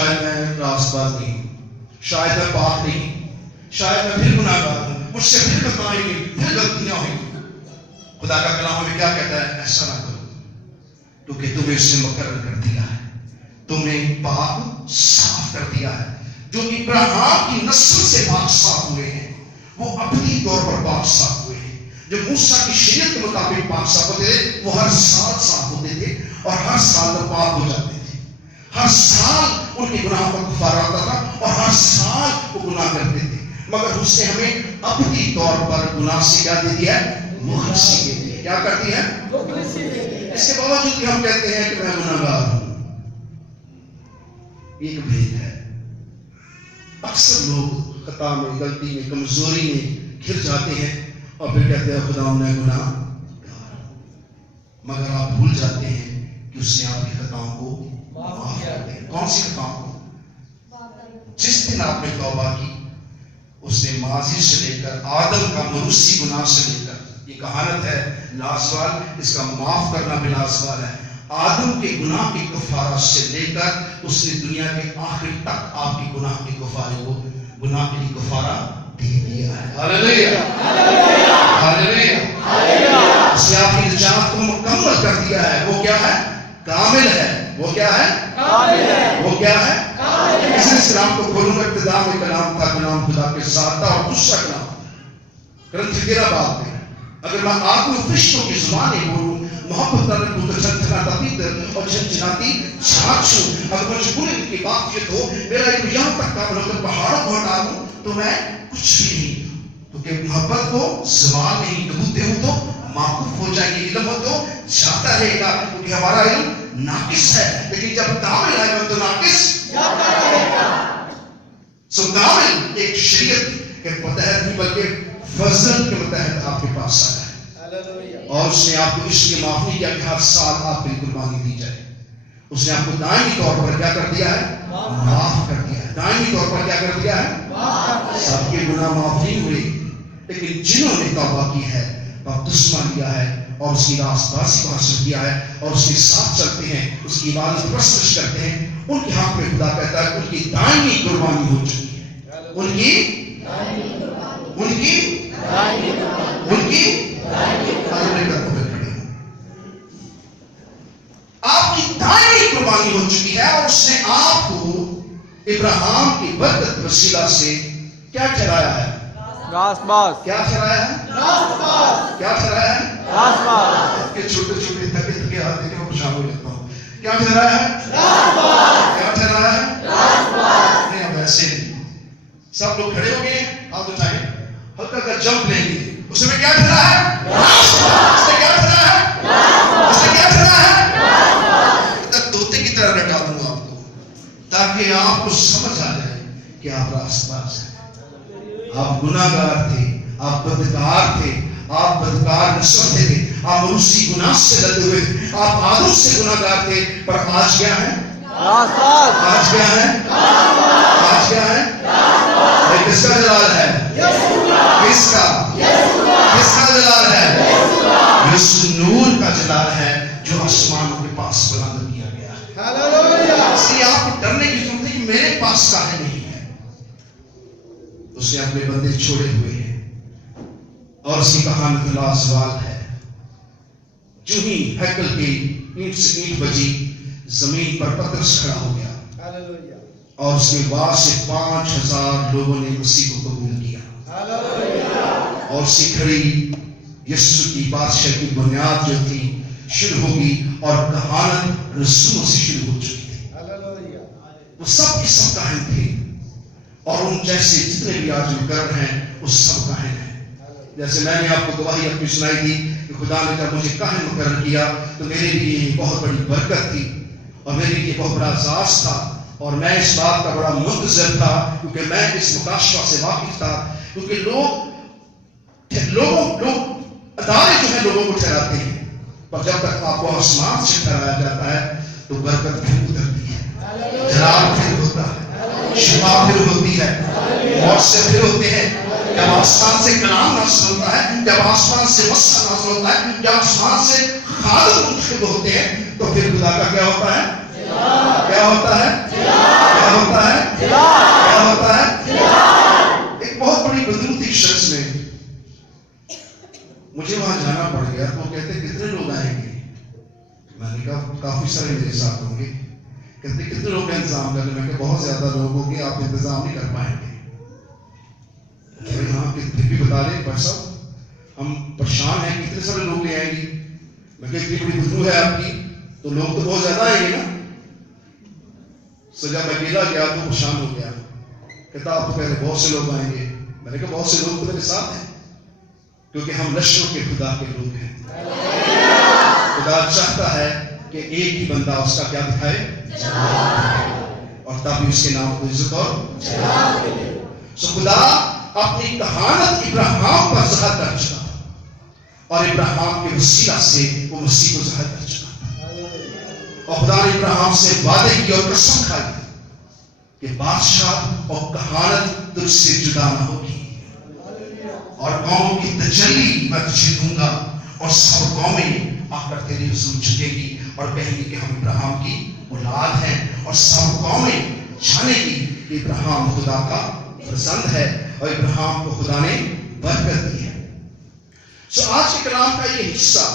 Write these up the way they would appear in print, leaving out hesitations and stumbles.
شاید میں راست باز نہیں ہوں، شاید میں پاک نہیں ہوں، شاید میں پھر گناہ گار ہوں، مجھ سے پھر خطائیں ہوئی، پھر غلطیاں ہوئی. خدا کا کلام ہمیں کیا کہتا ہے؟ ایسا نہ کرو، کیونکہ تمہیں اس نے مقرر کر دیا ہے، تم نے پاک صاف کر دیا ہے. جو ابراہیم کی نسل سے پاک صاف ہوئے ہیں وہ اپنی طور پر پاک صاف ہوئے ہیں. جو موسیٰ کی شریعت کے مطابق پاک صاف ہوتے تھے وہ ہر سال صاف ہوتے تھے اور ہر سال وہ پاک ہو جاتے تھے. ہر سال ان کے گناہوں کا کفارہ آتا تھا اور ہر سال وہ گناہ کرتے تھے. مگر اس نے ہمیں اپنی طور پر گناہ سے کیا دے دیا ہے؟ مخلصی دے دی ہے. کیا کرتی ہے؟ اس کے باوجود بھی ہم کہتے ہیں کہ میں گناہ گار ہوں. ایک بھید ہے. اکثر لوگ خطا میں، غلطی میں، کمزوری میں گر جاتے ہیں اور پھر کہتے ہیں خدا نے گناہ گار ہوں. مگر آپ بھول جاتے ہیں کہ اس نے آپ کی خطاؤں کو معاف کر دیا. کون سی خطاؤں کو؟ جس دن آپ نے توبہ کی اس نے ماضی سے لے کر آدم کا موروثی گناہ سے لے کر، یہ کہانت ہے لازوال، اس کا معاف کرنا بھی لازوال ہے. آدم کے گناہ کے کفارہ سے لے کر اس نے دنیا کے آخر تک آپ کے گناہ کے کفارے کو، گناہ کے لیے کفارہ دے دیا ہے. ہاللیلویا ہاللیلویا. اس نے آپ کی نجات کو مکمل کر دیا ہے. وہ کیا ہے؟ کامل ہے. وہ کیا ہے؟ کامل ہے. وہ کیا ہے؟ کامل ہے. اس کلام کو کھولوں گا. ابتدا میں کلام تھا، کلام خدا کے ساتھ تھا اور دوسرا کلام گرنتھ 13 باب میں. اگر میں آپ کو فرشتوں کی زبانیں بولوں، محبت کرنے کو جھنجھناتا پیتر اور جھنجھناتی چھاچ ہوں، اگر مجھے پورے دن کی واقفیت ہو، میرا ایک یہاں تک کا مطلب پہاڑوں کو ہٹا دوں تو میں کچھ بھی نہیں. کیونکہ محبت کو زبان نہیں، کبوتے ہو تو معقوف ہو جائیں گے، علم ہو تو جاتا رہے گا، کیونکہ ہمارا علم ناقص ہے. لیکن جب کامل آئے گا تو ناقص جاتا رہے گا. سو کامل ایک شریعت کے متحد نہیں بلکہ فضل کے متحد آپ کے پاس آیا ہے. اور اس نے آپ کو اس لیے معاف نہیں کیا کہ ہر سال آپ کی قربانی دی جائے. اس نے آپ کو دائمی طور پر کیا کر دیا ہے؟ معاف کر دیا ہے. دائمی طور پر کیا کر دیا ہے؟ سب کے گناہ معاف نہیں ہوئے، لیکن جنہوں نے توبہ کی ہے، بپتسمہ لیا ہے اور اس کی راست بازی کو حاصل کیا ہے اور اس کے ساتھ چلتے ہیں، اس کی عبادت پرستش کرتے ہیں، ان کے حق میں خدا کہتا ہے ان کی دائمی قربانی ہو چکی ہے. ان کی آپ کی دائمی قربانی ہو چکی ہے. اور اس نے آپ کو ابراہیم کی برکت وسیلہ سے کیا چلایا ہے؟ راست باز. کیا چلایا ہے؟ کیا چلایا ہے؟ کہ چھوٹے چھوٹے تھکے تھکے ہاتھ دیکھیں وہ شامل لیتا ہوں. کیا چلایا ہے؟ کیا چلایا ہے؟ نہیں اب ایسے نہیں. سب لوگ کھڑے ہو گئے، ہاتھ اٹھائیں، ہلکا کا جمپ لیں گے. اس میں کیا چلا ہے؟ اس نے کیا چلا ہے؟ اس نے کیا چلا ہے؟ تب طوطے کی طرح لٹا دوں آپ کو تاکہ آپ کو سمجھ آ جائے کہ آپ راست باز ہیں. آپ گناہ گار تھے، آپ بدکار تھے، آپ بدکار نسل تھے، آپ موروثی گناہ سے لدے ہوئے تھے، آپ آدم سے گناہ گار تھے. پر آج کیا ہے؟ آج کیا ہے؟ آج کیا ہے؟ کس کا جلال ہے؟ کس کا جلال ہے؟ یسوع نور کا جلال ہے جو آسمانوں کے پاس بلند کیا گیا ہے. اس لیے آپ کو ڈرنے کی ضرورت ہے کہ میرے پاس کاہے نہیں ہے. اس نے اپنے بندے چھوڑے ہوئے ہیں اور اس کی کہانی لازوال ہے. جو ہی ہیکل کی اینٹ سے اینٹ بجی، زمین پر پترس کھڑا ہو گیا اور اس کے بعد سے 5000 لوگوں نے مسیح کو قبول کیا. اور سکھڑی یسوع کی بادشاہ کی بنیاد جو تھی شروع ہوگی اور کہانت رسولوں سے شروع ہو چکی تھی. وہ سب کے سب کاہن تھے اور ان جیسے جتنے بھی آج مقرر ہیں وہ سب کاہن ہیں. جیسے میں نے آپ کو گواہی اپنی سنائی دی کہ خدا نے جب مجھے کاہن مقرر کیا تو میرے لیے بہت بڑی برکت تھی اور میرے لیے بہت بڑا اعزاز تھا اور میں اس بات کا بڑا منتظر تھا کیونکہ میں اس مکاشفہ سے واقف تھا. کیونکہ لوگ ادارے جو ہیں لوگوں کو ٹھہراتے ہیں، پر جب تک آپ کو آسمان سے ٹھہرایا جاتا ہے تو برکت پھر اترتی ہے، جلال پھر ہوتا ہے، شفا پھر ہوتی ہے، موت سے پھر ہوتے ہیں. جب آسمان سے کلام نازل ہوتا ہے، جب آسمان سے مسح نازل ہوتا ہے، جب آسمان سے خادم منتخب ہوتے ہیں تو پھر خدا کا کیا ہوتا ہے؟ کیا ہوتا ہے؟ کیا کتنے لوگ کا انتظام کرنے میں کہ بہت زیادہ لوگ ہوں گے، آپ انتظام نہیں کر پائیں گے. ہاں پھر بھی بتا رہے بھائی صاحب ہم پریشان ہیں، کتنے سارے لوگ لے آئیں گے. میں کہ اتنی بڑی بدبو ہے آپ کی تو لوگ تو بہت زیادہ آئیں گے نا. سو جب اکیلا گیا تو پریشان ہو گیا، کہتا آپ تو پہلے بہت سے لوگ آئیں گے. میں نے کہا بہت سے لوگ تو میرے ساتھ ہیں، کیونکہ ہم لشکروں کے خدا کے لوگ ہیں. خدا چاہتا ہے کہ ایک ہی بندہ اس کا کیا دکھائے، اور تب اس کے نام کو عزت اور سو خدا اپنی کہانت ابراہیم پر ظاہر کر چکا اور ابراہیم کے وسیلہ سے وہ مسیح کو ظاہر کر چکا. اور خدا نے ابراہیم سے وعدے کی اور قسم کھائی کہ بادشاہ اور کہانت تجھ سے جدا نہ ہوگی، اور قوموں کی تجلی میں تجھے دوں گا، اور سب قومیں آ کر تیرے حضور جھکے گی اور کہیں گی کہ ہم ابراہیم کی اولاد ہیں، اور سب قومیں جانے گی کہ ابراہیم خدا کا فرزند ہے اور ابراہیم کو خدا نے برکت دی ہے. سو آج کے کلام کا یہ حصہ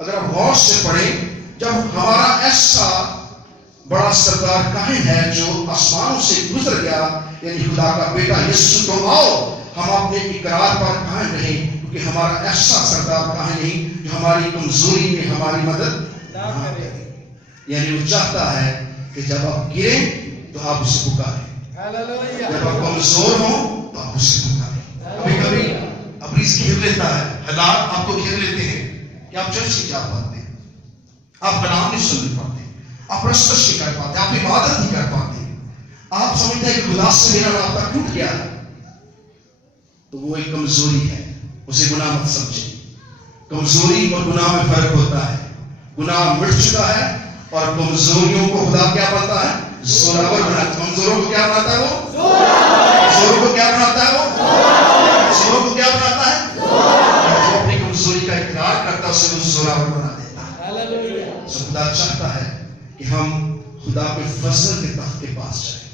اگر آپ غور سے پڑھیں، جب ہمارا ایسا بڑا سردار کاہن ہے جو آسمانوں سے گزر گیا، یعنی خدا کا بیٹا یسوع، تو آؤ ہم اپنے اقرار پر قائم رہیں، کیونکہ ہمارا ایسا سردار کاہن نہیں جو ہماری کمزوری میں ہماری مدد نہ کرے. یعنی وہ چاہتا ہے کہ جب آپ گریں تو آپ اسے پکاریں، جب آپ کمزور ہوں تو آپ اسے پکاریں. کبھی کبھی ابلیس گھیر لیتا ہے، حالات آپ کو گھیر لیتے ہیں کہ آپ چرچ نہیں جا پاتے، آپ کلام نہیں سن پاتے، آپ پرستش نہیں کر پاتے، آپ عبادت نہیں کر پاتے، آپ سمجھتے ہیں کہ خدا سے میرا رابطہ ٹوٹ گیا ہے. تو وہ ایک کمزوری ہے، اسے گناہ مت سمجھے. کمزوری اور گناہ میں فرق ہوتا ہے. گناہ مٹ چکا ہے اور کمزوریوں کو خدا کیا بناتا ہے، زوراور بناتا ہے. کمزوروں کو کیا بناتا ہے وہ، زوروں کو کیا بناتا ہے وہ، زوروں کو کیا بناتا ہے، جو اپنی کمزوری کا اقرار کرتا ہے اسے وہ زوراور بنا دیتا ہے. سو خدا چاہتا ہے کہ ہم خدا کے فضل کے تخت کے پاس جائیں.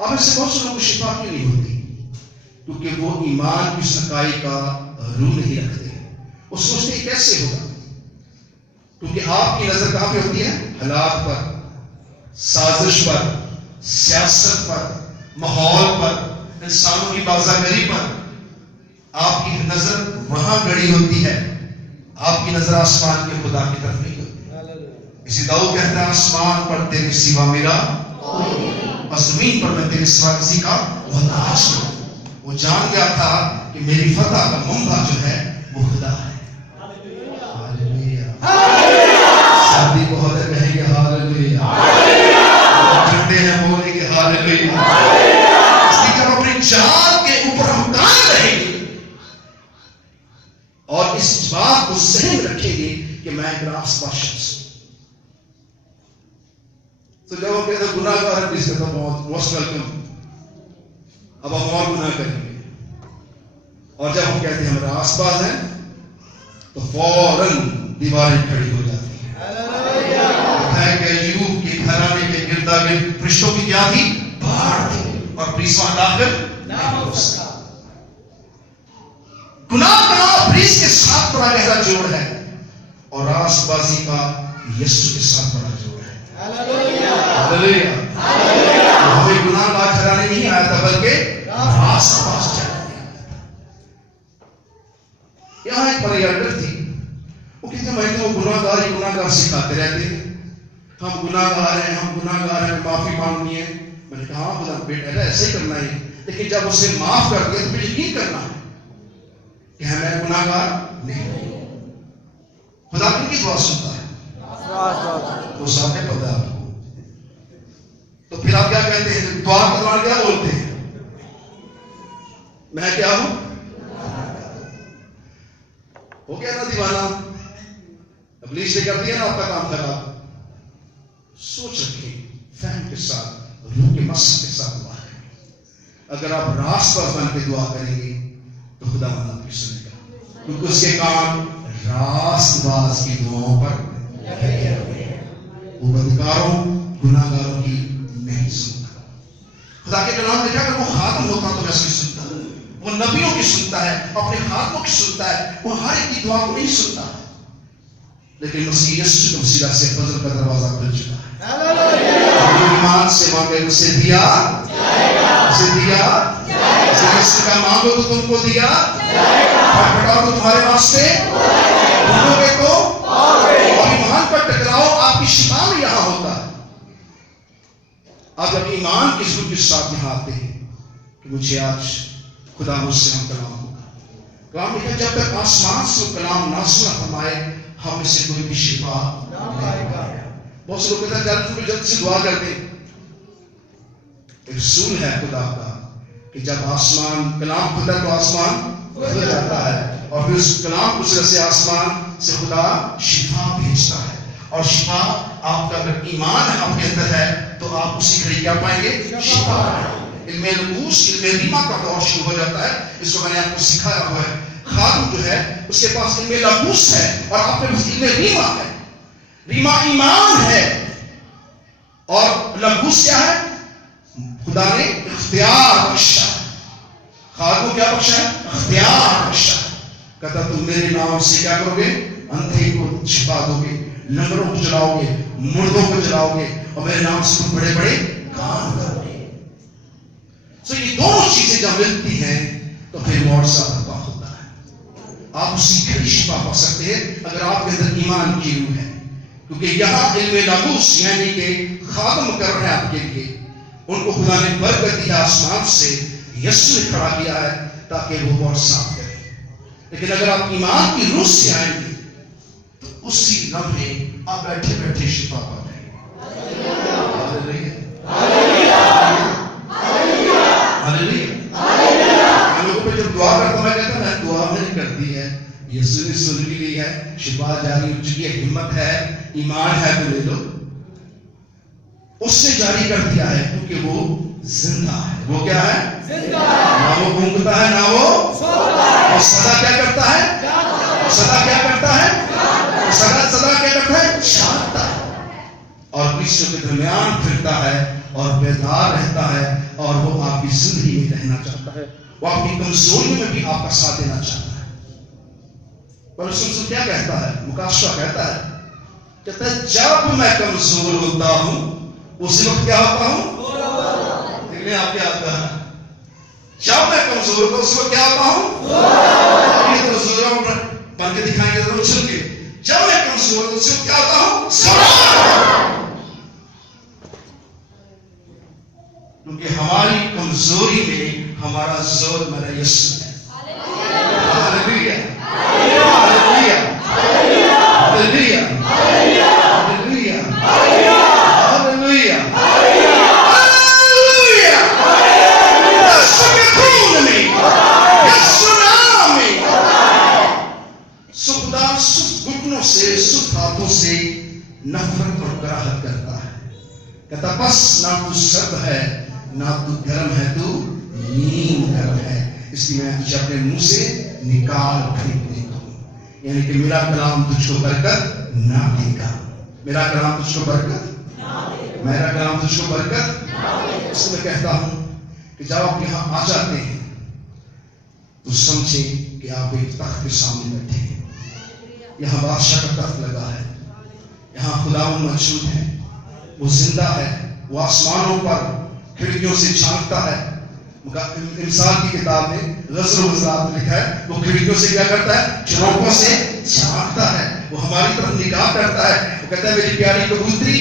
اب اس سے بہت سے لوگوں کو شفا کیوں نہیں ہوتی؟ کیونکہ وہ ایمان کی سچائی کا روح نہیں رکھتے. وہ سوچتے کیسے ہوگا، کیونکہ آپ کی نظر کہاں پہ ہوتی ہے، حالات پر، سازش پر، سیاست پر، ماحول پر، انسانوں کی بازاگری پر. آپ کی نظر وہاں گڑی ہوتی ہے، آپ کی نظر آسمان کے خدا کی طرف نہیں ہوتی. اسی داؤد کہتا ہے آسمان پر تیرے سوا میرا اور زمین پر میں تیرے سوا کسی کا محتاج ہوں. وہ جان گیا تھا کہ میری فتح کا منبع جو ہے وہ خدا ہے. سردی بہت ہے، کہیں گے ہاللویا. ٹھنڈے ہیں، بولیں گے ہاللویا. اس لیے جب اپنی جان کے اوپر ہم قائم رہیں گے اور اس بات کو ذہن میں رکھیں گے کہ میں ایک راست باز شخص ہوں. تو جب ہم کہتے ہیں گناہ گار ہے، اس کا بہت موسٹ ویلکم، اب ہم اور گناہ کریں گے. اور جب ہم کہتے ہیں ہم راست باز ہیں تو فوراً دیواریں کھڑی ہو جاتی ہیں. ہے کہ ایوب کے گھرانے کے گردا گرد فرشتوں کی کیا تھی، بھاڑ تھی، اور پریسواں داخل نہ ہو سکا. گناہ کا پریس کے ساتھ بڑا گہرا جوڑ ہے اور راست بازی کا یسوع کے ساتھ بڑا جوڑ ہے. ہاللویا. ہمیں گناہ کا ٹھہرانے نہیں آیا تھا بلکہ راست باز چاہیے. یہاں ایک پریڈر تھی، وہ کہتے ہیں میں تو گناہ گار سکھاتے رہتے ہیں، ہم گناہ گار ہیں، ہم گناہ گار ہیں، معافی مانگنی ہے. میں نے کہا ہاں خدا بیٹا ایسے ہی کرنا ہے، لیکن جب اسے معاف کر دیا تو پھر یقین کرنا ہے کہ میں گناہ گار نہیں ہوں. خدا کن کی دعا سنتا ہے تو سب نے پتا ہے. تو پھر آپ کیا کہتے ہیں، دعا کے دوران کیا بولتے ہیں، میں کیا ہوں، ہو گیا نا دیوانہ، ابلیس نے کر دیا نا آپ کا کام خراب. سوچ رکھیں، فہم کے ساتھ، روح کے مس کے ساتھ دعا کریں. اگر آپ راست باز بن کے دعا کریں گے تو خدا آپ کی سنے گا، کیونکہ اس کے کام راست باز کی دعاؤں پر لگے ہوئے ہیں. وہ بدکاروں گناہ گاروں کی نہیں سنتا. خدا کے کلام لکھا کہ وہ خاتم ہوتا تو ویسے ہی سنتا، وہ نبیوں کی سنتا ہے، اپنے خاتموں کی سنتا ہے، وہ ہر ایک کی دعا کو نہیں سنتا. لیکن مسیح یسوع کے وسیلہ سے فضل کا دروازہ کھل چکا ہے. ایمان سے مانگے اسے دیا اسے دیا اسے کا مانگو تو تم کو دیا پھٹپھٹاؤ تو تمہارے واسطے ڈھونڈو گے تو اور ایمان پر ٹکراؤ آپ کی شفا بھی یہاں ہوتا ہے. آپ جب ایمان کی ضرورت کے ساتھ یہاں آتے ہیں کہ مجھے آج خدا مجھ سے ہم کلام ہوگا. کلام لکھا جب تک آسمان سے کلام نازل نہ فرمائے ہم اسے کوئی بھی شفا نہیں پائے گا. بہت سے لوگ کہتے ہیں جلد سے دعا کر دیں. ایک اصول ہے خدا کا کہ جب آسمان کلام کھلتا ہے تو آسمان کھل جاتا ہے اور پھر اس کلام کو سے آسمان سے خدا شفا بھیجتا ہے. اور شفا آپ کا اگر ایمان ہے آپ کے اندر ہے تو آپ اسی گھڑی کیا پائیں گے؟ شفا. علم نبوس علم ریما کا دور شروع ہو جاتا ہے. اس کو میں نے آپ کو سکھایا ہوا ہے. خادم جو ہے اس کے پاس علم نبوس ہے اور آپ کے پاس علم ریما ہے. ریما ایمان ہے اور نبوس کیا ہے؟ خدا نے اختیار بخشا. خادم کو کیا بخشا ہے؟ اختیار بخشا. کہتا تم میرے نام سے کیا کرو گے؟ اندھے کو چھپا دو گے, لنگڑوں کو چلاؤ گے, مردوں کو چلاؤ گے اور میرے نام سے بڑے بڑے کام کرو گے. سو یہ دونوں چیزیں جب ملتی ہیں تو پھر معجزہ برپا ہوتا ہے. آپ اسی گھڑی شفا پا سکتے ہیں اگر آپ کے اندر ایمان کی روح ہے. کیونکہ یہاں علم ناموس یعنی کہ خادم کر رہے ہیں آپ کے لیے. ان کو خدا نے برکت دی آسمان سے, یسوع نے کھڑا کیا ہے تاکہ وہ معجزہ کریں. لیکن اگر آپ ایمان کی روح سے آئیں گے تو اسی لمحے آپ بیٹھے بیٹھے شفا پا جائیں گے. ہم لوگوں پہ جب دعا کرتا ہوں میں کہتا ہوں دعا میں نے کر دی ہے, یسوع نے سن بھی لی ہے, شفا جاری ہو چکی ہے, ہمت ہے, ایمان ہے تو لے لو. اس سے جاری کر دیا ہے کیونکہ وہ زندہ ہے. وہ کیا ہے؟ زندہ ہے. نہ وہ گونگتا ہے نہ وہ سوتا ہے. اور سدا کیا کرتا ہے؟ سدا کیا کرتا ہے؟ سدا کیا کرتا ہے؟ جاگتا ہے. اور کلیسیوں کے درمیان پھرتا ہے اور بیدار رہتا ہے اور وہ آپ کی زندگی میں رہنا چاہتا ہے. وہ آپ کی کمزوریوں میں بھی آپ کا ساتھ دینا چاہتا ہے. پولس رسول کیا کہتا ہے؟ مکاشفہ کہتا ہے جب میں کمزور ہوتا ہوں اسی وقت کیا ہوتا ہوں؟ دیکھنے آپ کیا آتا ہے. جب میں کمزور ہوتا ہوں اسی وقت کیا ہوتا ہوں؟ یہ تو زوروں پر بن کے دکھائیں گے ضرور چل کے. جب میں کمزور ہوتا ہوں اسی وقت کیا ہوتا ہوں؟ کیونکہ ہماری کمزوری میں ہمارا زور میرا یسوع ہے. Hallelujah hallelujah hallelujah hallelujah hallelujah hallelujah. یسوع کے خون میں, یسوع نام میں خدا سخت گھٹنوں سے سخت ہاتھوں سے نفرت اور کراہت کرتا ہے. کہتا بس نہ تو سرد ہے نہ تو گرم ہے, تو نیم گرم ہے, اس لیے میں تجھے اپنے منہ سے نکال پھینک دیتا ہوں. یعنی کہ میرا کلام تجھ کو برکت نہ دے گا. میرا کلام تجھ کو برکت میرا کلام تجھ کو برکت. اس میں کہتا ہوں کہ جب آپ یہاں آ جاتے ہیں تو سمجھیں کہ آپ ایک تخت کے سامنے بیٹھے ہیں. یہاں بادشاہ کا تخت لگا ہے, یہاں خدا موجود ہے, وہ زندہ ہے, وہ آسمانوں پر کھڑکیوں سے جھانکتا ہے. امثال کی کتاب میں غزل و غزلات میں لکھا ہے وہ کھڑکیوں سے کیا کرتا ہے؟ چروکوں سے جھانکتا ہے. وہ ہماری طرف نگاہ کرتا ہے. وہ کہتا ہے میری پیاری کبوتری,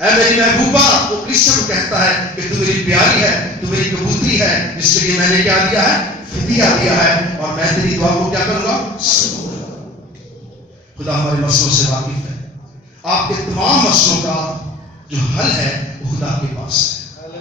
اے میری محبوبہ. وہ کلیسیا کو کہتا ہے کہ تو میری پیاری ہے, تو میری کبوتری ہے, اس لیے میں نے کیا دیا ہے؟ فدیہ دیا ہے, اور میں تیری دعا کو کیا کروں گا؟ سنوں گا. خدا ہمارے مسئلوں سے واقف ہے. آپ کے تمام مسئلوں کا جو حل ہے وہ خدا کے پاس ہے.